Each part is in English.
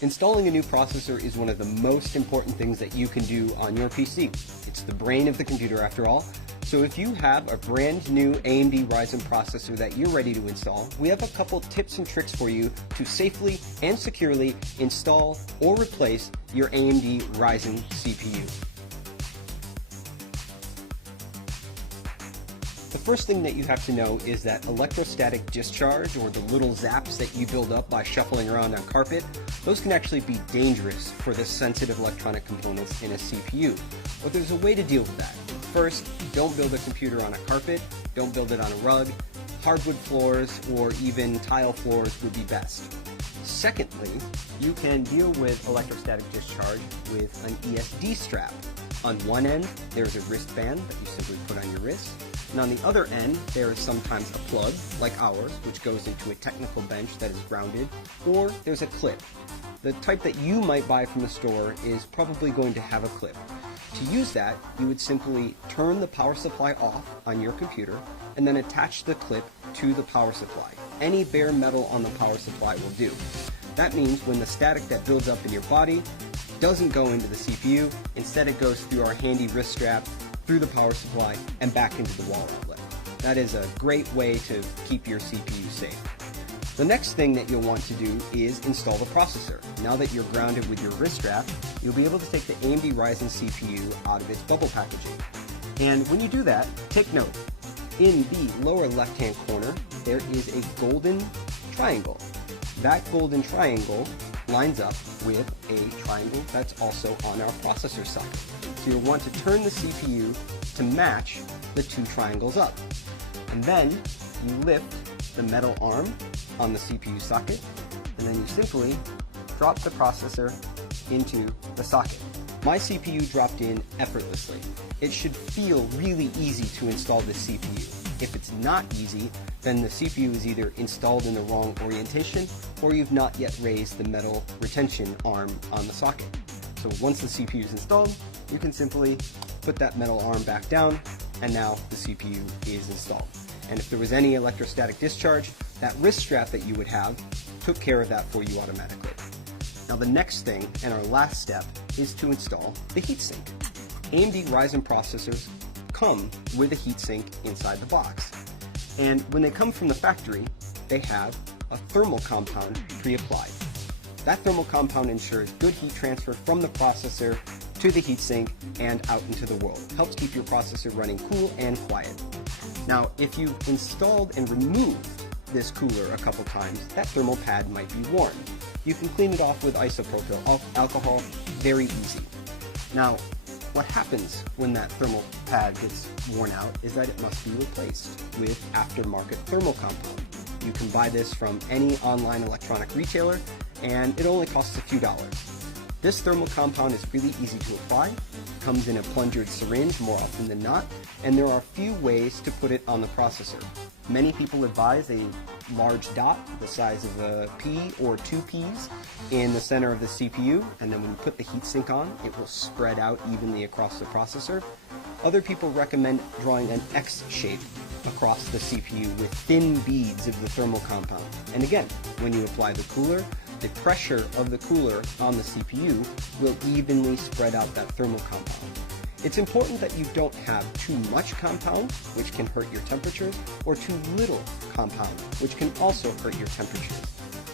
Installing a new processor is one of the most important things that you can do on your PC. It's the brain of the computer after all. So if you have a brand new AMD Ryzen processor that you're ready to install, we have a couple tips and tricks for you to safely and securely install or replace your AMD Ryzen CPU. The first thing that you have to know is that electrostatic discharge, or the little zaps that you build up by shuffling around on carpet, those can actually be dangerous for the sensitive electronic components in a CPU. But there's a way to deal with that. First, don't build a computer on a carpet, don't build it on a rug. Hardwood floors or even tile floors would be best. Secondly, you can deal with electrostatic discharge with an ESD strap. On one end, there's a wristband that you simply put on your wrist. And on the other end, there is sometimes a plug, like ours, which goes into a technical bench that is grounded, or there's a clip. The type that you might buy from the store is probably going to have a clip. To use that, you would simply turn the power supply off on your computer and then attach the clip to the power supply. Any bare metal on the power supply will do. That means when the static that builds up in your body doesn't go into the CPU, instead it goes through our handy wrist strap, through the power supply, and back into the wall outlet. That is a great way to keep your CPU safe. The next thing that you'll want to do is install the processor. Now that you're grounded with your wrist strap, you'll be able to take the AMD Ryzen CPU out of its bubble packaging. And when you do that, take note. In the lower left-hand corner, there is a golden triangle. That golden triangle lines up with a triangle that's also on our processor side. So you'll want to turn the CPU to match the two triangles up. And then you lift the metal arm on the CPU socket, and then you simply drop the processor into the socket. My CPU dropped in effortlessly. It should feel really easy to install this CPU. If it's not easy, then the CPU is either installed in the wrong orientation, or you've not yet raised the metal retention arm on the socket. So once the CPU is installed, you can simply put that metal arm back down, and now the CPU is installed. And if there was any electrostatic discharge, that wrist strap that you would have took care of that for you automatically. Now the next thing, and our last step, is to install the heatsink. AMD Ryzen processors come with a heatsink inside the box. And when they come from the factory, they have a thermal compound pre-applied. That thermal compound ensures good heat transfer from the processor to the heatsink and out into the world. It helps keep your processor running cool and quiet. Now, if you've installed and removed this cooler a couple times, that thermal pad might be worn. You can clean it off with isopropyl alcohol, very easy. Now, what happens when that thermal pad gets worn out is that it must be replaced with aftermarket thermal compound. You can buy this from any online electronic retailer, and it only costs a few dollars. This thermal compound is really easy to apply, comes in a plungered syringe more often than not, and there are a few ways to put it on the processor. Many people advise a large dot the size of a pea or 2 peas in the center of the CPU, and then when you put the heatsink on, it will spread out evenly across the processor. Other people recommend drawing an X shape across the CPU with thin beads of the thermal compound. And again, when you apply the cooler, the pressure of the cooler on the CPU will evenly spread out that thermal compound. It's important that you don't have too much compound, which can hurt your temperatures, or too little compound, which can also hurt your temperatures.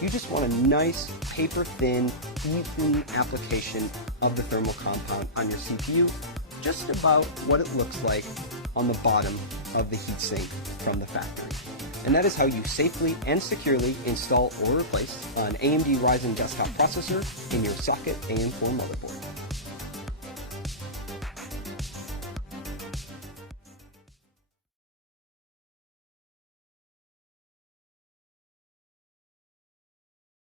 You just want a nice, paper-thin, even application of the thermal compound on your CPU, just about what it looks like on the bottom of the heatsink from the factory. And that is how you safely and securely install or replace an AMD Ryzen desktop processor in your socket AM4 motherboard.